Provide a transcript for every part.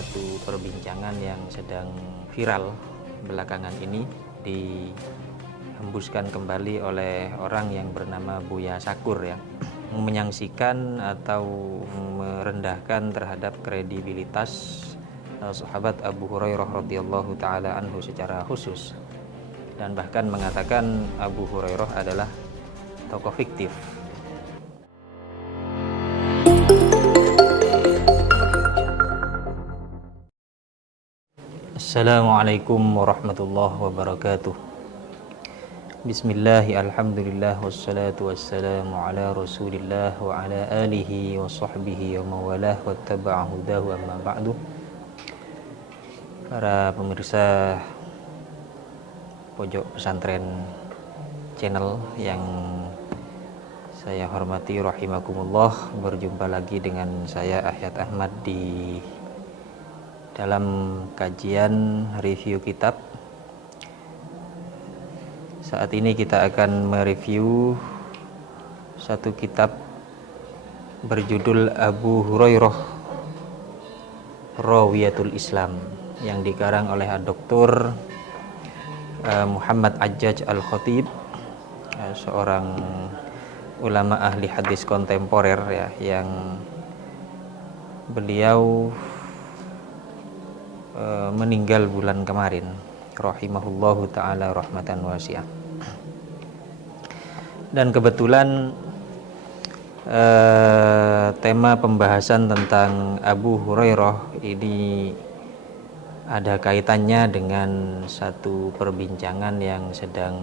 satu perbincangan yang sedang viral belakangan ini dihembuskan kembali oleh orang yang bernama Buya Syakur ya, menyaksikan atau merendahkan terhadap kredibilitas sahabat Abu Hurairah radhiyallahu taala anhu secara khusus, dan bahkan mengatakan Abu Hurairah adalah tokoh fiktif. Assalamualaikum warahmatullahi wabarakatuh. Bismillahi alhamdulillah wassalatu wassalamu ala rasulillah wa ala alihi wa sahbihi wa mawalah wa taba'a hudahu amma ba'du. Para pemirsa Pojok Pesantren Channel yang saya hormati rahimakumullah, berjumpa lagi dengan saya Ahyad Ahmad di dalam kajian review kitab. Saat ini kita akan mereview satu kitab berjudul Abu Hurairah Rawiyatul Islam yang dikarang oleh Dr. Muhammad Ajjaj Al-Khatib, seorang ulama ahli hadis kontemporer ya, yang beliau meninggal bulan kemarin rahimahullahu ta'ala rahmatan wasi'ah. Dan kebetulan tema pembahasan tentang Abu Hurairah ini ada kaitannya dengan satu perbincangan yang sedang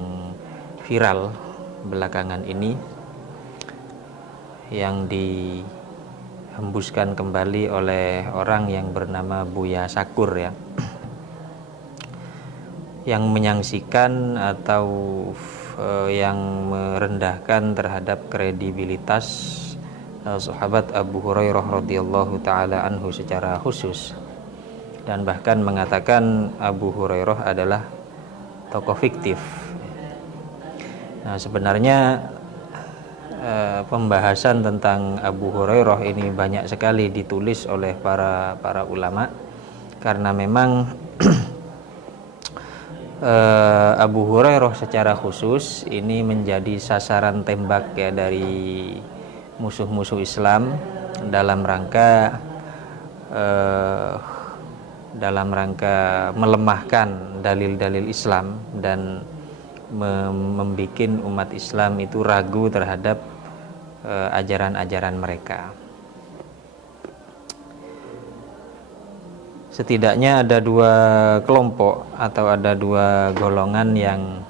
viral belakangan ini, yang dihembuskan kembali oleh orang yang bernama Buya Syakur ya, yang menyaksikan atau yang merendahkan terhadap kredibilitas sahabat Abu Hurairah radhiyallahu taala anhu secara khusus, dan bahkan mengatakan Abu Hurairah adalah tokoh fiktif. Nah, sebenarnya pembahasan tentang Abu Hurairah ini banyak sekali ditulis oleh para ulama, karena memang Abu Hurairah secara khusus ini menjadi sasaran tembak ya dari musuh-musuh Islam dalam rangka melemahkan dalil-dalil Islam dan membuat umat Islam itu ragu terhadap ajaran-ajaran mereka. Setidaknya ada dua kelompok atau ada dua golongan yang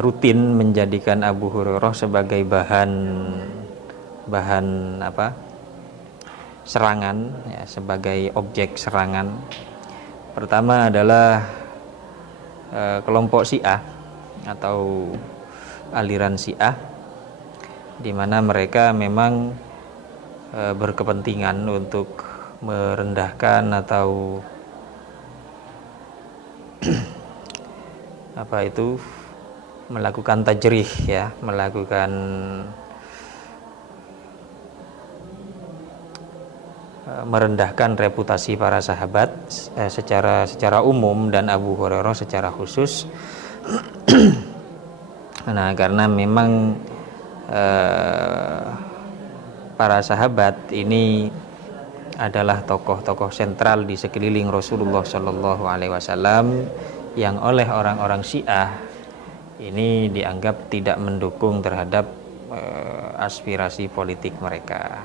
rutin menjadikan Abu Hurairah sebagai bahan serangan ya, sebagai objek serangan. Pertama adalah kelompok Syiah atau aliran Syiah, di mana mereka memang berkepentingan untuk merendahkan atau melakukan tajrih ya, melakukan merendahkan reputasi para sahabat secara umum dan Abu Hurairah secara khusus. Nah, karena memang para sahabat ini adalah tokoh-tokoh sentral di sekeliling Rasulullah Shallallahu Alaihi Wasallam, yang oleh orang-orang Syiah ini dianggap tidak mendukung terhadap aspirasi politik mereka.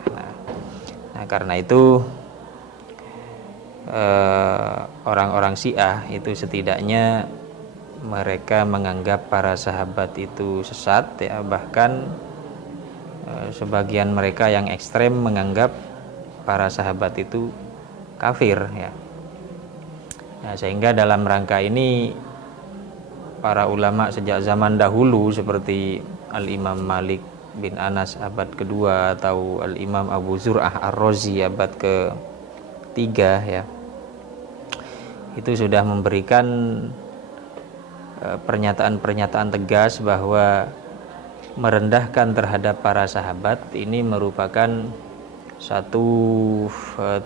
Nah, karena itu orang-orang Syiah itu setidaknya mereka menganggap para sahabat itu sesat ya, bahkan sebagian mereka yang ekstrem menganggap para sahabat itu kafir ya. Nah, sehingga dalam rangka ini para ulama sejak zaman dahulu seperti Al-Imam Malik bin Anas abad kedua atau Al-Imam Abu Zur'ah Ar-Razi abad ketiga ya, itu sudah memberikan pernyataan-pernyataan tegas bahwa merendahkan terhadap para sahabat ini merupakan satu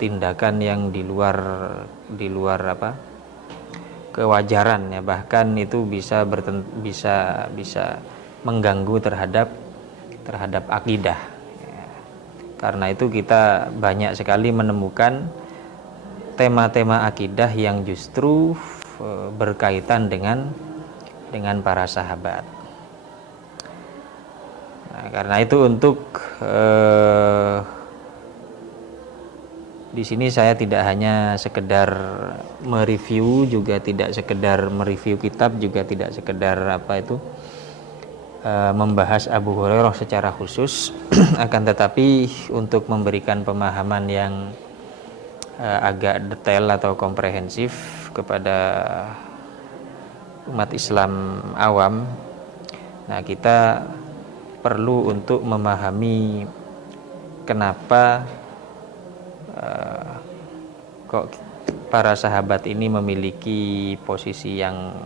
tindakan yang di luar kewajaran ya, bahkan itu bisa mengganggu terhadap akidah ya. Karena itu kita banyak sekali menemukan tema-tema akidah yang justru berkaitan dengan para sahabat. Nah, karena itu untuk di sini saya tidak hanya sekedar mereview, juga tidak sekedar mereview kitab, juga tidak sekedar membahas Abu Hurairah secara khusus, akan tetapi untuk memberikan pemahaman yang agak detail atau komprehensif kepada umat Islam awam. Nah, kita perlu untuk memahami kenapa kok para sahabat ini memiliki posisi yang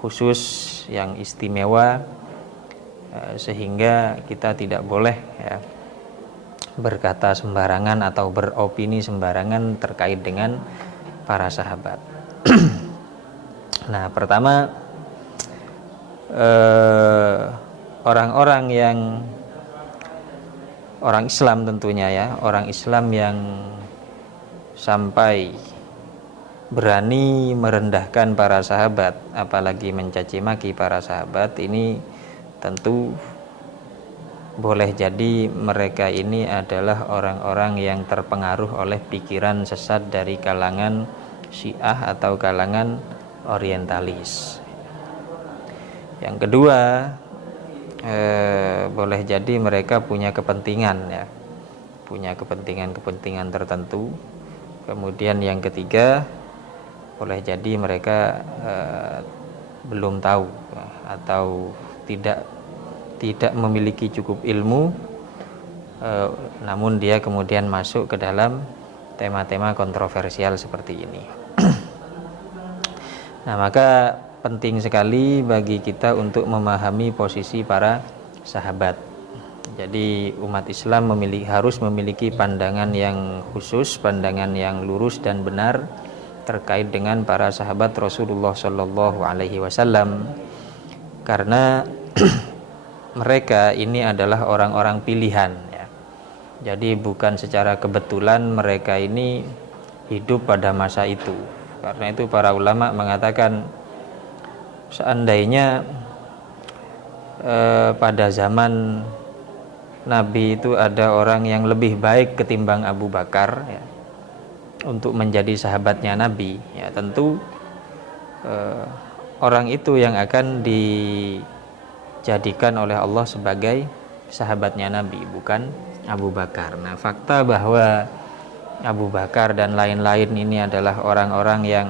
khusus, yang istimewa, sehingga kita tidak boleh ya berkata sembarangan atau beropini sembarangan terkait dengan para sahabat. Nah, pertama, orang Islam tentunya ya, orang Islam yang sampai berani merendahkan para sahabat, apalagi mencaci maki para sahabat, ini tentu boleh jadi mereka ini adalah orang-orang yang terpengaruh oleh pikiran sesat dari kalangan Syiah atau kalangan orientalis. Yang kedua, boleh jadi mereka punya kepentingan ya, punya kepentingan tertentu. Kemudian yang ketiga, boleh jadi mereka belum tahu atau tidak memiliki cukup ilmu, namun dia kemudian masuk ke dalam tema-tema kontroversial seperti ini. Nah, maka penting sekali bagi kita untuk memahami posisi para sahabat. Jadi umat Islam harus memiliki pandangan yang khusus, pandangan yang lurus dan benar terkait dengan para sahabat Rasulullah Shallallahu Alaihi Wasallam, karena mereka ini adalah orang-orang pilihan ya. Jadi bukan secara kebetulan mereka ini hidup pada masa itu. Karena itu para ulama mengatakan, seandainya pada zaman Nabi itu ada orang yang lebih baik ketimbang Abu Bakar ya, untuk menjadi sahabatnya Nabi ya, tentu orang itu yang akan dijadikan oleh Allah sebagai sahabatnya Nabi, bukan Abu Bakar. Nah, fakta bahwa Abu Bakar dan lain-lain ini adalah orang-orang yang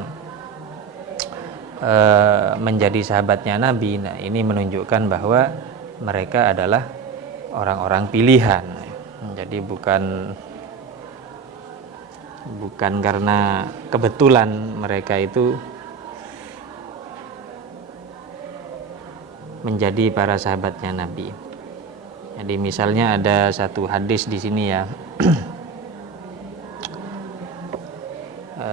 menjadi sahabatnya Nabi, nah ini menunjukkan bahwa mereka adalah orang-orang pilihan. Jadi bukan karena kebetulan mereka itu menjadi para sahabatnya Nabi. Jadi misalnya ada satu hadis di sini ya,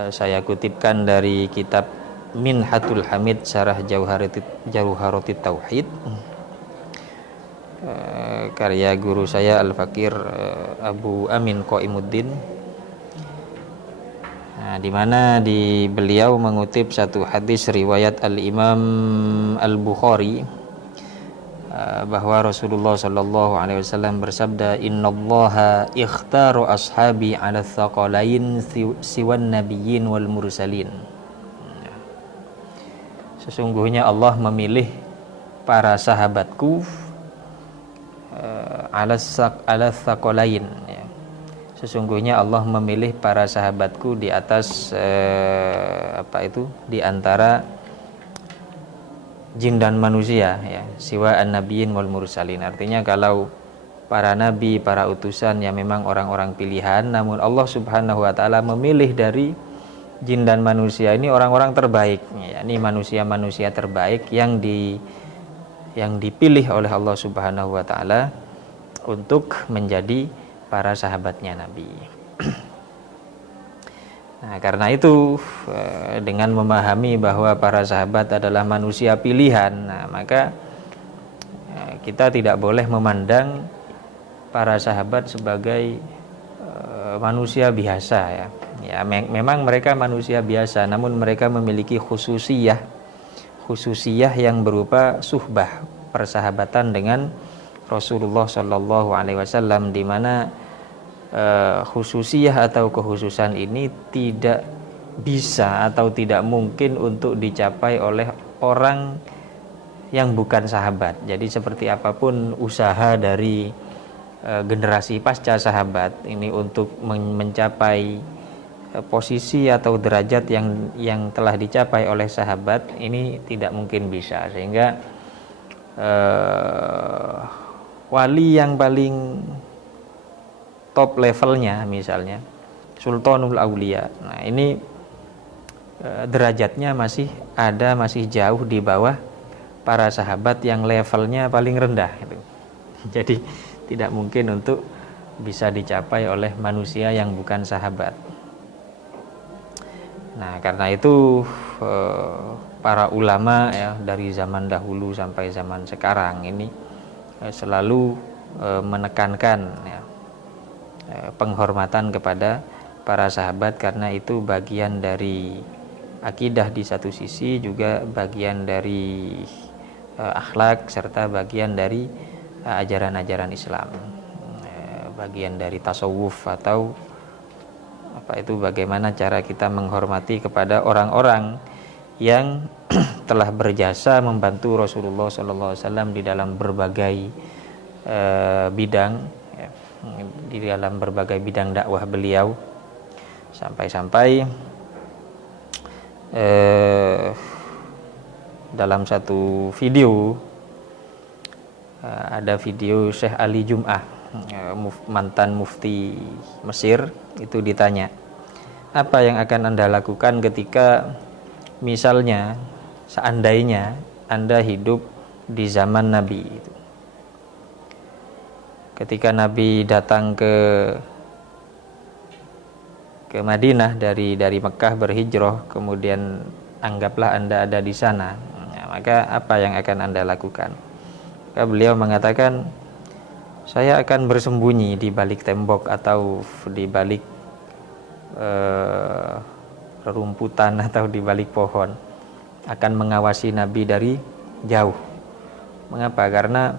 saya kutipkan dari kitab Minhatul Hamid Syarah Jauharatit Tauhid, karya guru saya Al-Fakir Abu Amin Qaimuddin. Nah, di mana beliau mengutip satu hadis riwayat Al-Imam Al-Bukhari, bahwa Rasulullah Shallallahu Alaihi Wasallam bersabda, Innallaha ikhtaru ashabi ala thaqalain siwan nabiyyin wal mursalin. Sesungguhnya Allah memilih para sahabatku ala thaqalain ya. Sesungguhnya Allah memilih para sahabatku di atas di antara jin dan manusia ya, siwa an-nabiyyin wal mursalin. Artinya kalau para nabi, para utusan yang memang orang-orang pilihan, namun Allah Subhanahu wa taala memilih dari jin dan manusia ini orang-orang terbaik ya, ini manusia-manusia terbaik yang dipilih oleh Allah Subhanahu wa taala untuk menjadi para sahabatnya Nabi. Nah, karena itu dengan memahami bahwa para sahabat adalah manusia pilihan, nah, maka kita tidak boleh memandang para sahabat sebagai manusia biasa ya. Ya, memang mereka manusia biasa, namun mereka memiliki khususiyah yang berupa suhbah, persahabatan dengan Rasulullah Shallallahu Alaihi Wasallam, di mana khususiyah atau kekhususan ini tidak bisa atau tidak mungkin untuk dicapai oleh orang yang bukan sahabat. Jadi seperti apapun usaha dari generasi pasca sahabat ini untuk mencapai posisi atau derajat yang telah dicapai oleh sahabat, ini tidak mungkin bisa. Sehingga wali yang paling top levelnya misalnya Sultanul Aulia, nah ini derajatnya masih jauh di bawah para sahabat yang levelnya paling rendah gitu. Jadi tidak mungkin untuk bisa dicapai oleh manusia yang bukan sahabat. Nah, karena itu para ulama ya dari zaman dahulu sampai zaman sekarang ini selalu menekankan ya, penghormatan kepada para sahabat, karena itu bagian dari akidah di satu sisi, juga bagian dari akhlak serta bagian dari ajaran-ajaran Islam, bagian dari tasawuf atau bagaimana cara kita menghormati kepada orang-orang yang telah berjasa membantu Rasulullah SAW di dalam berbagai bidang ya, di dalam berbagai bidang dakwah beliau, sampai-sampai dalam satu video ada video Syekh Ali Jum'ah, mantan mufti Mesir, itu ditanya, apa yang akan Anda lakukan ketika misalnya seandainya Anda hidup di zaman Nabi itu. Ketika Nabi datang ke Madinah dari Mekah berhijrah, kemudian anggaplah Anda ada di sana, maka apa yang akan Anda lakukan? Maka beliau mengatakan, saya akan bersembunyi di balik tembok atau di balik rerumputan atau di balik pohon, akan mengawasi Nabi dari jauh. Mengapa? Karena